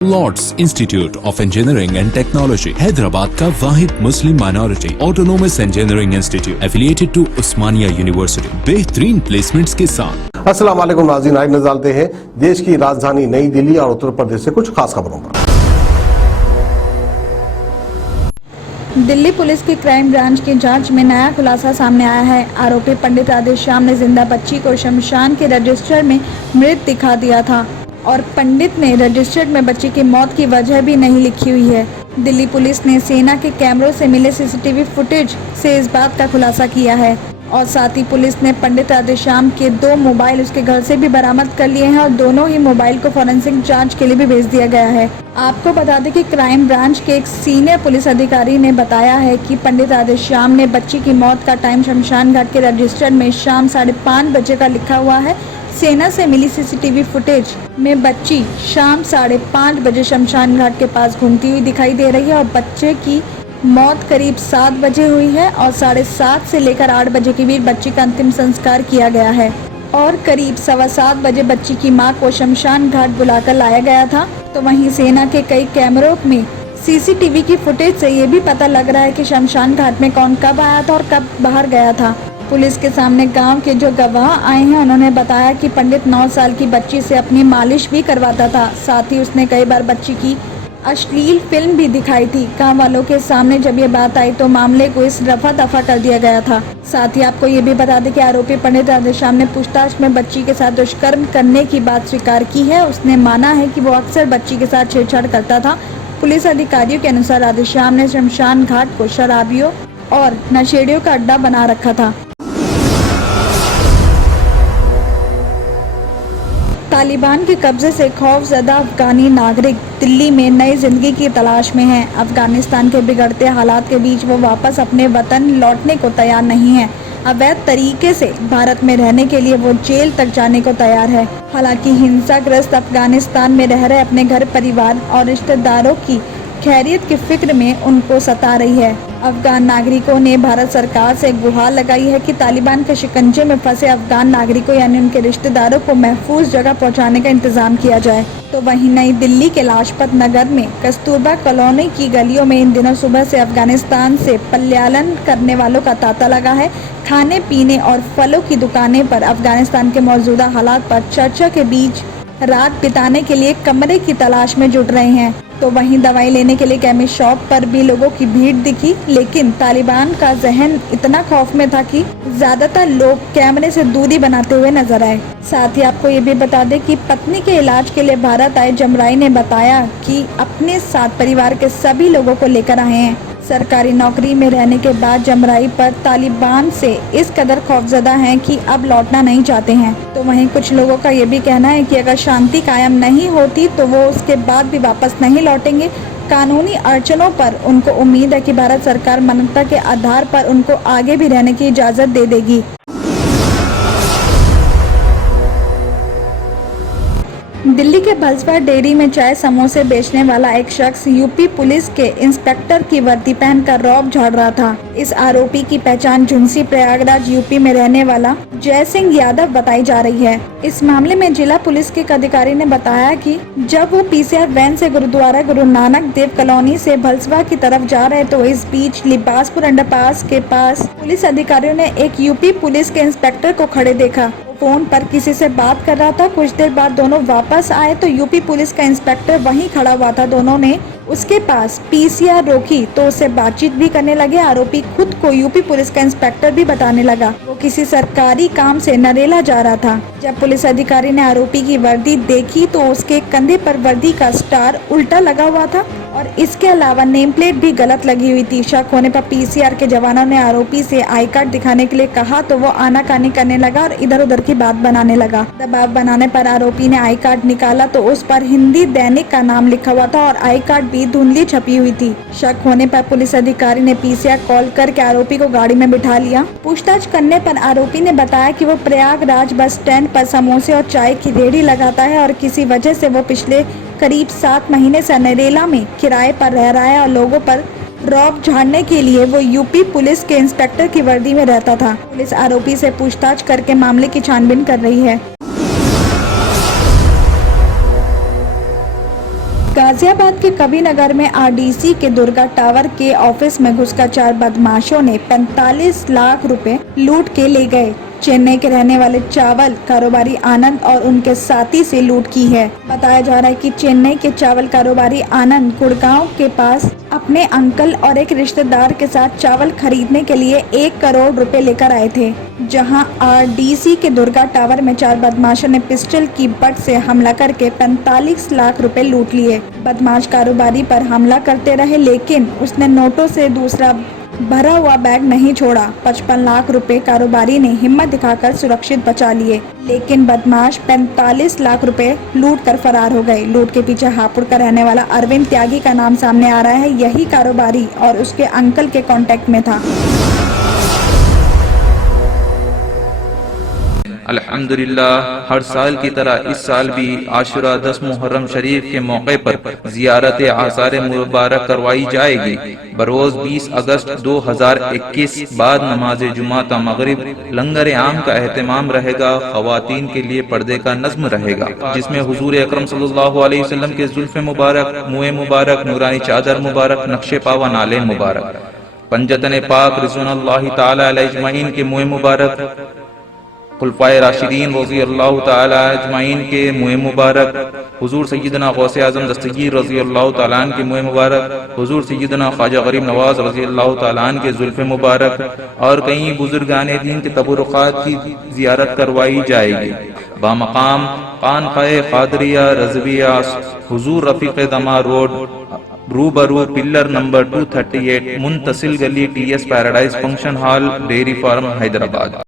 Lord's Institute of Engineering and Technology Hyderabad का वाहिद Muslim minority autonomous engineering institute affiliated to Osmania University बेहतरीन placements के साथ। अस्सलाम वालेकुम नाज़रीन, आज नज़र डालते हैं देश की राजधानी नई दिल्ली और उत्तर प्रदेश से कुछ खास खबरों पर। दिल्ली पुलिस की क्राइम ब्रांच की जांच में नया खुलासा सामने आया है। आरोपी पंडित राधेश्याम ने जिंदा बच्ची को शमशान के रजिस्टर में मृत दिखा दिया था और पंडित ने रजिस्टर में बच्ची की मौत की वजह भी नहीं लिखी हुई है। दिल्ली पुलिस ने सेना के कैमरों से मिले सीसीटीवी फुटेज से इस बात का खुलासा किया है और साथ ही पुलिस ने पंडित राधेश्याम के 2 मोबाइल उसके घर से भी बरामद कर लिए हैं और दोनों ही मोबाइल को फॉरेंसिक जांच के लिए भी भेज दिया गया है। आपको बता दें कि क्राइम ब्रांच के एक सीनियर पुलिस अधिकारी ने बताया है कि पंडित राधेश्याम ने बच्ची की मौत का टाइम शमशान घाट के रजिस्टर में शाम 5:30 बजे का लिखा हुआ है। सेना से मिली सीसीटीवी फुटेज में बच्ची शाम 5:30 बजे शमशान घाट के पास घूमती हुई दिखाई दे रही है और बच्चे की मौत करीब 7 बजे हुई है और 7:30 से लेकर 8 बजे के बीच बच्ची का अंतिम संस्कार किया गया है और करीब 7:15 बजे बच्ची की मां को शमशान घाट बुलाकर लाया गया था। तो वहीं सेना के कई कैमरों में सीसीटीवी की फुटेज से ये भी पता लग रहा है कि शमशान घाट में कौन कब आया था और कब बाहर गया था। पुलिस के सामने गांव के जो गवाह आए हैं उन्होंने बताया कि पंडित 9 साल की बच्ची से अपनी मालिश भी करवाता था। साथ ही उसने कई बार बच्ची की अश्लील फिल्म भी दिखाई थी। गाँव वालों के सामने जब ये बात आई तो मामले को इस रफा दफा कर दिया गया था। साथ ही आपको ये भी बता दें कि आरोपी पंडित राधेश्याम ने पूछताछ में बच्ची के साथ दुष्कर्म करने की बात स्वीकार की है। उसने माना है कि वो अक्सर बच्ची के साथ छेड़छाड़ करता था। पुलिस अधिकारियों के अनुसार राधेश्याम ने शमशान घाट को शराबियों और नशेड़ियों का अड्डा बना रखा था। तालिबान के कब्जे से खौफजदा अफगानी नागरिक दिल्ली में नई जिंदगी की तलाश में हैं। अफगानिस्तान के बिगड़ते हालात के बीच वो वापस अपने वतन लौटने को तैयार नहीं है। अवैध तरीके से भारत में रहने के लिए वो जेल तक जाने को तैयार है। हालांकि हिंसाग्रस्त अफगानिस्तान में रह रहे अपने घर परिवार और रिश्तेदारों की खैरियत की फिक्र में उनको सता रही है। अफगान नागरिकों ने भारत सरकार से गुहार लगाई है कि तालिबान के शिकंजे में फंसे अफगान नागरिकों यानी उनके रिश्तेदारों को महफूज जगह पहुंचाने का इंतजाम किया जाए। तो वहीं नई दिल्ली के लाजपत नगर में कस्तूरबा कॉलोनी की गलियों में इन दिनों सुबह से अफगानिस्तान से पलायन करने वालों का तांता लगा है। खाने पीने और फलों की दुकानें पर अफगानिस्तान के मौजूदा हालात पर चर्चा के बीच रात बिताने के लिए कमरे की तलाश में जुट रहे हैं। तो वहीं दवाई लेने के लिए केमिस्ट शॉप पर भी लोगों की भीड़ दिखी, लेकिन तालिबान का जहन इतना खौफ में था कि ज्यादातर लोग कैमरे से दूरी बनाते हुए नजर आए। साथ ही आपको ये भी बता दें कि पत्नी के इलाज के लिए भारत आए जमराई ने बताया कि अपने साथ परिवार के सभी लोगों को लेकर आए हैं। सरकारी नौकरी में रहने के बाद जमराई पर तालिबान से इस कदर खौफजदा हैं कि अब लौटना नहीं चाहते हैं। तो वहीं कुछ लोगों का ये भी कहना है कि अगर शांति कायम नहीं होती तो वो उसके बाद भी वापस नहीं लौटेंगे। कानूनी अड़चनों पर उनको उम्मीद है कि भारत सरकार मानवता के आधार पर उनको आगे भी रहने की इजाज़त दे देगी। दिल्ली के भलसवा डेयरी में चाय समोसे बेचने वाला एक शख्स यूपी पुलिस के इंस्पेक्टर की वर्दी पहनकर रौब झाड़ रहा था। इस आरोपी की पहचान झुंसी प्रयागराज यूपी में रहने वाला जय सिंह यादव बताई जा रही है। इस मामले में जिला पुलिस के एक अधिकारी ने बताया कि जब वो पीसीआर वैन से गुरुद्वारा गुरु नानक देव कॉलोनी से भलसवा की तरफ जा रहे तो इस बीच लिबासपुर अंडरपास के पास पुलिस अधिकारियों ने एक यूपी पुलिस के इंस्पेक्टर को खड़े देखा। फोन पर किसी से बात कर रहा था। कुछ देर बाद दोनों वापस आए तो यूपी पुलिस का इंस्पेक्टर वहीं खड़ा हुआ था। दोनों ने उसके पास पीसीआर रोकी तो उससे बातचीत भी करने लगे। आरोपी खुद को यूपी पुलिस का इंस्पेक्टर भी बताने लगा। वो किसी सरकारी काम से नरेला जा रहा था। जब पुलिस अधिकारी ने आरोपी की वर्दी देखी तो उसके कंधे पर वर्दी का स्टार उल्टा लगा हुआ था और इसके अलावा नेम प्लेट भी गलत लगी हुई थी। शक होने पर पीसीआर के जवानों ने आरोपी से आई कार्ड दिखाने के लिए कहा तो वो आनाकानी करने लगा और इधर उधर की बात बनाने लगा। दबाव बनाने पर आरोपी ने आई कार्ड निकाला तो उस पर हिंदी दैनिक का नाम लिखा हुआ था और आई कार्ड भी धुंधली छपी हुई थी। शक होने पर पुलिस अधिकारी ने पीसीआर कॉल करके आरोपी को गाड़ी में बिठा लिया। पूछताछ करने पर आरोपी ने बताया कि वो प्रयागराज बस स्टैंड पर समोसे और चाय की रेहड़ी लगाता है और किसी वजह से वो पिछले करीब 7 महीने से नरेला में किराए पर रह रहा है और लोगों पर रौब झाड़ने के लिए वो यूपी पुलिस के इंस्पेक्टर की वर्दी में रहता था। पुलिस आरोपी से पूछताछ करके मामले की छानबीन कर रही है। गाजियाबाद के कबीरनगर में आरडीसी के दुर्गा टावर के ऑफिस में घुसकर 4 बदमाशों ने 45 लाख रुपए लूट के ले गए। चेन्नई के रहने वाले चावल कारोबारी आनंद और उनके साथी से लूट की है। बताया जा रहा है कि चेन्नई के चावल कारोबारी आनंद गुड़गांव के पास अपने अंकल और एक रिश्तेदार के साथ चावल खरीदने के लिए 1 करोड़ रुपए लेकर आए थे, जहां आरडीसी के दुर्गा टावर में 4 बदमाशों ने पिस्टल की बट से हमला करके 45 लाख रुपए लूट लिए। बदमाश कारोबारी पर हमला करते रहे, लेकिन उसने नोटों से दूसरा भरा हुआ बैग नहीं छोड़ा। 55 लाख रुपए कारोबारी ने हिम्मत दिखाकर सुरक्षित बचा लिए, लेकिन बदमाश 45 लाख रुपए लूट कर फरार हो गए। लूट के पीछे हापुड़ का रहने वाला अरविंद त्यागी का नाम सामने आ रहा है। यही कारोबारी और उसके अंकल के कांटेक्ट में था। अल्हम्दुलिल्लाह, हर साल की तरह इस साल भी आशुरा 10 मुहर्रम शरीफ के मौके पर जियारत आसार मुबारक करवाई जाएगी। बरोज 20 अगस्त 2021 बाद नमाज जुमा ता मगरिब लंगर आम का एहतमाम रहेगा। खवातीन के लिए पर्दे का नज्म रहेगा, जिसमें हुजूर अकरम सल्लल्लाहु अलैहि वसल्लम के जुल्फ़े मुबारक, मुँह मुबारक, नूरानी चादर मुबारक, नक्शे पावा नाले मुबारक, पंजतन पाक रिज़वानुल्लाहि ताला अलैहि अजमईन के मुँह मुबारक, खुलफाए राशिदीन रज़ी अल्लाह ताला अजमाइन के मुँह मुबारक, हुजूर सैयदना गौसे आज़म दस्तगीर रज़ी अल्लाह ताला अन्हु के मुँह मुबारक, हुजूर सैयदना ख्वाजा गरीब नवाज रज़ी अल्लाह ताला अन्हु के जुल्फ़े मुबारक और कई बुजुर्गाने दीन के तबरुकात की जियारत करवाई जाएगी। बामकाम खानक़ाए क़ादरिया रज़विया हुजूर रफ़ीक़ दमा रोड रूबरू पिल्लर नंबर 238 मुंतसिल गली TS paradise function hall dairy farm Hyderabad.